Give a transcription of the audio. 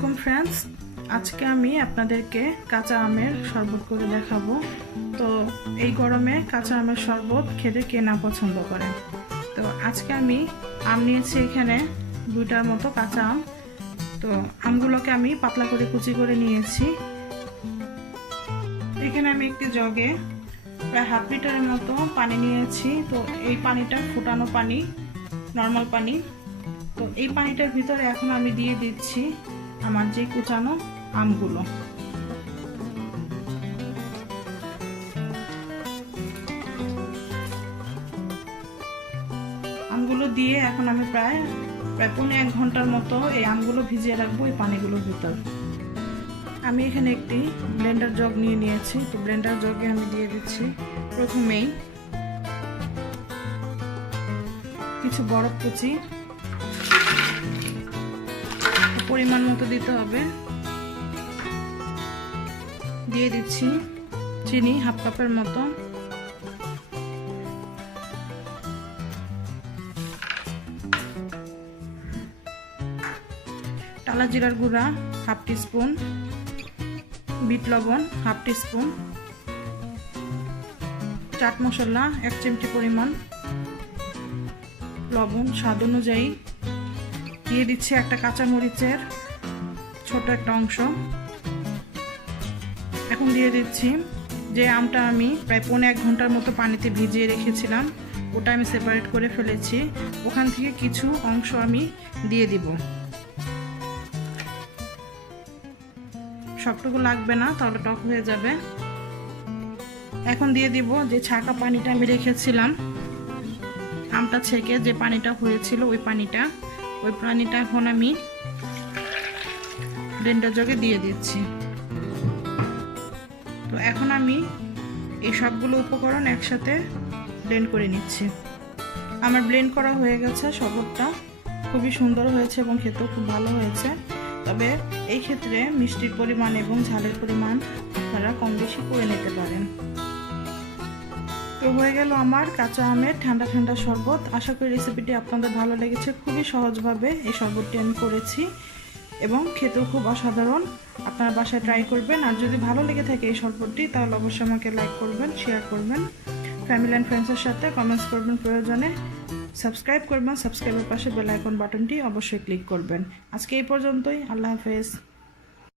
আসসালামু ফ্রেন্ডস, আজকে আমি আপনাদেরকে কাঁচা আমের শরবত করে দেখাবো। তো এই গরমে কাঁচা আমের শরবত খেতে কে না পছন্দ করে। তো আজকে আমি আম নিয়েছি এখানে 2টার মতো কাঁচা আম। তো আমগুলোকে আমি পাতলা করে কুচি করে নিয়েছি। এখানে আমি একটি জগে প্রায় হাফ লিটারের মতো পানি নিয়েছি। তো এই পানিটা ফুটানো পানি, নর্মাল পানি। তো এই পানিটার ভিতরে এখন আমি দিয়ে দিচ্ছি আমার যে কুচানো আমগুলো। আমগুলো দিয়ে এখন আমি প্রায় 1 ঘন্টার মতো এই আমগুলো ভিজিয়ে রাখবো এই পানিগুলোর ভিতর। আমি এখানে একটি ব্লেন্ডার জগ নিয়ে নিয়েছি। তো ব্লেন্ডার জগে আমি দিয়ে দিচ্ছি প্রথমেই কিছু বরফ কুচি, পরিমাণ মতো দিতে হবে। দিয়ে দিচ্ছি চিনি হাফ কাপের মতো, টালা জিরার গুঁড়া হাফ টিস্পুন, বিট লবণ হাফ টিস্পুন, চাট মশলা 1 চিমটি পরিমাণ, লবণ স্বাদ অনুযায়ী। দিয়ে দিচ্ছি একটা কাঁচা মরিচের ছোট একটা অংশ। এখন দিয়ে দিচ্ছি যে আমটা আমি প্রায় 1 ঘন্টার মতো পানিতে ভিজিয়ে রেখেছিলাম, ওটা আমি সেপারেট করে ফেলেছি। ওখান থেকে কিছু অংশ আমি দিয়ে দিব। সবটুকু লাগবে না, তাহলে টক হয়ে যাবে। এখন দিয়ে দিব যে ছাঁকা পানিটা আমি রেখেছিলাম, আমটা ছেঁকে যে পানিটা হয়েছিল ওই পানিটা এখন আমি ব্লেন্ডার জগে দিয়ে দিচ্ছি। তো এখন আমি এই সবগুলো উপকরণ একসাথে ব্লেন্ড করে নিচ্ছি। আমার ব্লেন্ড করা হয়ে গেছে। শরবতটা খুবই সুন্দর হয়েছে এবং খেতেও খুব ভালো হয়েছে। তবে এই ক্ষেত্রে মিষ্টির পরিমাণ এবং ঝালের পরিমাণ আপনারা কম বেশি করে নিতে পারেন। তো হয়ে গেল আমার কাঁচা আমের ঠান্ডা ঠান্ডা শরবত। আশা করি রেসিপিটি আপনাদের ভালো লেগেছে। খুবই সহজভাবে এই শরবতটি আমি করেছি এবং খেতেও খুব অসাধারণ। আপনারা বাসায় ট্রাই করবেন। আর যদি ভালো লেগে থাকে এই শরবতটি, তাহলে অবশ্যই আমাকে লাইক করবেন, শেয়ার করবেন, ফ্যামিলি অ্যান্ড ফ্রেন্ডসের সাথে কমেন্টস করবেন, প্রয়োজনে সাবস্ক্রাইব করবেন। সাবস্ক্রাইবের পাশে বেল আইকন বাটনটি অবশ্যই ক্লিক করবেন। আজকে এই পর্যন্তই। আল্লাহ হাফেজ।